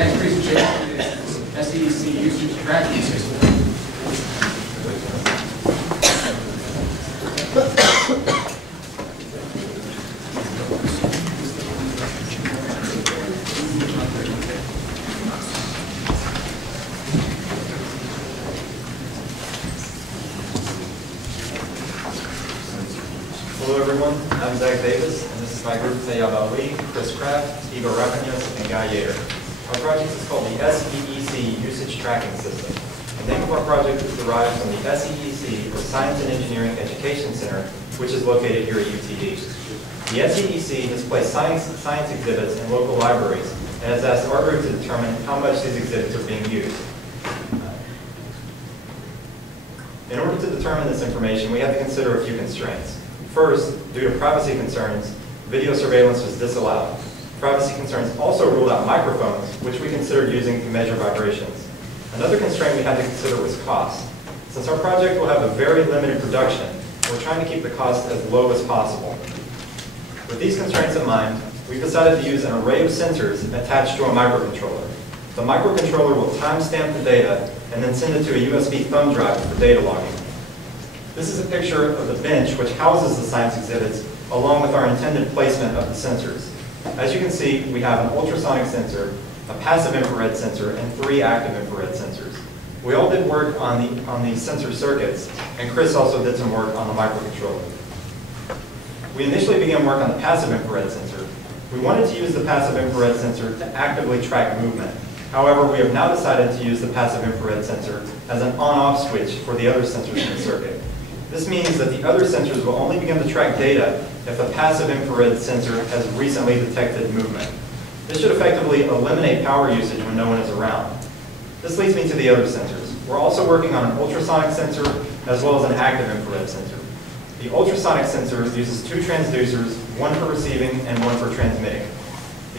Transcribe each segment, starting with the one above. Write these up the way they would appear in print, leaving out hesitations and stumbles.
next presentation is SEEC usage tracking system. Hello everyone, I'm Zach Davis, and this is my group Sayab Ali, Chris Kraft, Eva Rapinas, and Guy Yater. Our project is called the SEEC Usage Tracking System. The name of our project is derived from the SEEC, or Science and Engineering Education Center, which is located here at UTD. The SEEC displays science exhibits in local libraries and has asked our group to determine how much these exhibits are being used. In order to determine this information, we have to consider a few constraints. First, due to privacy concerns, video surveillance was disallowed. Privacy concerns also ruled out microphones, which we considered using to measure vibrations. Another constraint we had to consider was cost. Since our project will have a very limited production, we're trying to keep the cost as low as possible. With these constraints in mind, we've decided to use an array of sensors attached to a microcontroller. The microcontroller will timestamp the data and then send it to a USB thumb drive for data logging. This is a picture of the bench which houses the science exhibits along with our intended placement of the sensors. As you can see, we have an ultrasonic sensor, a passive infrared sensor, and 3 active infrared sensors. We all did work on the sensor circuits, and Chris also did some work on the microcontroller. We initially began work on the passive infrared sensor. We wanted to use the passive infrared sensor to actively track movement. However, we have now decided to use the passive infrared sensor as an on-off switch for the other sensors in the circuit. This means that the other sensors will only begin to track data if the passive infrared sensor has recently detected movement. This should effectively eliminate power usage when no one is around. This leads me to the other sensors. We're also working on an ultrasonic sensor as well as an active infrared sensor. The ultrasonic sensor uses 2 transducers, one for receiving and one for transmitting.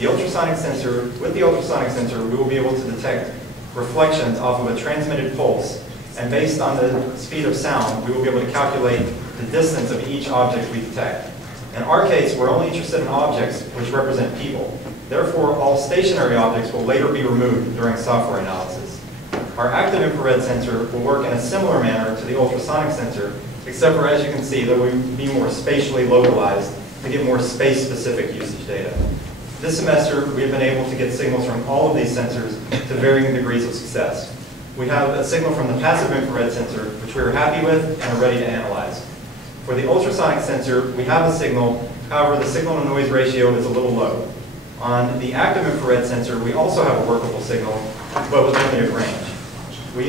With the ultrasonic sensor, we will be able to detect reflections off of a transmitted pulse, and based on the speed of sound, we will be able to calculate the distance of each object we detect. In our case, we're only interested in objects which represent people. Therefore, all stationary objects will later be removed during software analysis. Our active infrared sensor will work in a similar manner to the ultrasonic sensor, except for, as you can see, that we will be more spatially localized to get more space-specific usage data. This semester, we have been able to get signals from all of these sensors to varying degrees of success. We have a signal from the passive infrared sensor, which we are happy with and are ready to analyze. For the ultrasonic sensor, we have a signal, however, the signal-to-noise ratio is a little low. On the active infrared sensor, we also have a workable signal, but with limited range.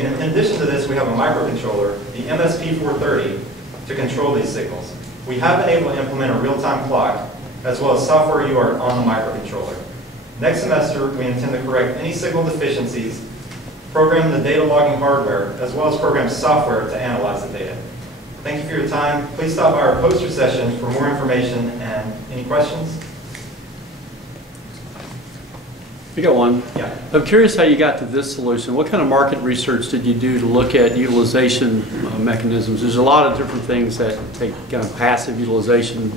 In addition to this, we have a microcontroller, the MSP430, to control these signals. We have been able to implement a real-time clock, as well as software UART on the microcontroller. Next semester, we intend to correct any signal deficiencies, program the data logging hardware, as well as program software to analyze the data. Thank you for your time. Please stop by our poster session for more information and any questions? We got one. Yeah. I'm curious how you got to this solution. What kind of market research did you do to look at utilization mechanisms? There's a lot of different things that take kind of passive utilization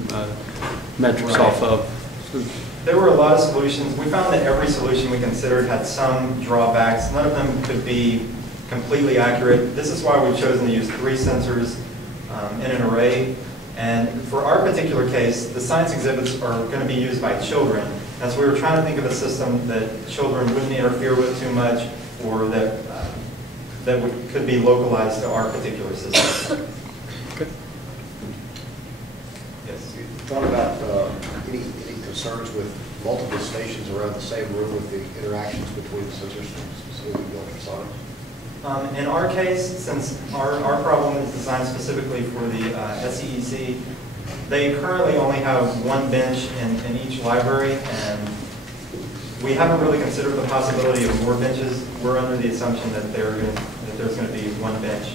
metrics off of. So, there were a lot of solutions. We found that every solution we considered had some drawbacks. None of them could be completely accurate. This is why we've chosen to use 3 sensors in an array. And for our particular case, the science exhibits are going to be used by children. And so we were trying to think of a system that children wouldn't interfere with too much, or that could be localized to our particular system. okay. Yes. You thought about any concerns with multiple stations around the same room with the interactions between the sensors, specifically the ultrasonic? In our case, since our problem is designed specifically for the SEEC, they currently only have 1 bench in each library, and we haven't really considered the possibility of more benches. We're under the assumption that there's going to be 1 bench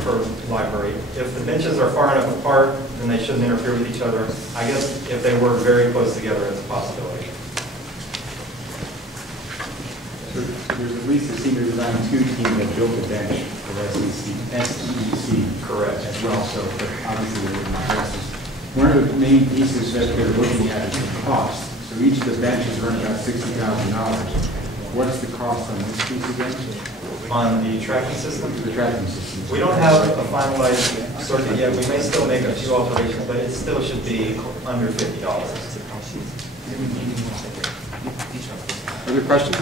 per library. If the benches are far enough apart, then they shouldn't interfere with each other. I guess if they were very close together, it's a possibility. So there's at least a senior design 2 team that built a bench for SEEC. Correct. As well, so obviously there were addresses. One of the main pieces that they're looking at is the cost. So each of the benches run about $60,000. What's the cost on this piece again? On the tracking system, The tracking system. we don't have a finalized circuit yet. We may still make a few alterations, but it still should be under $50. Other questions?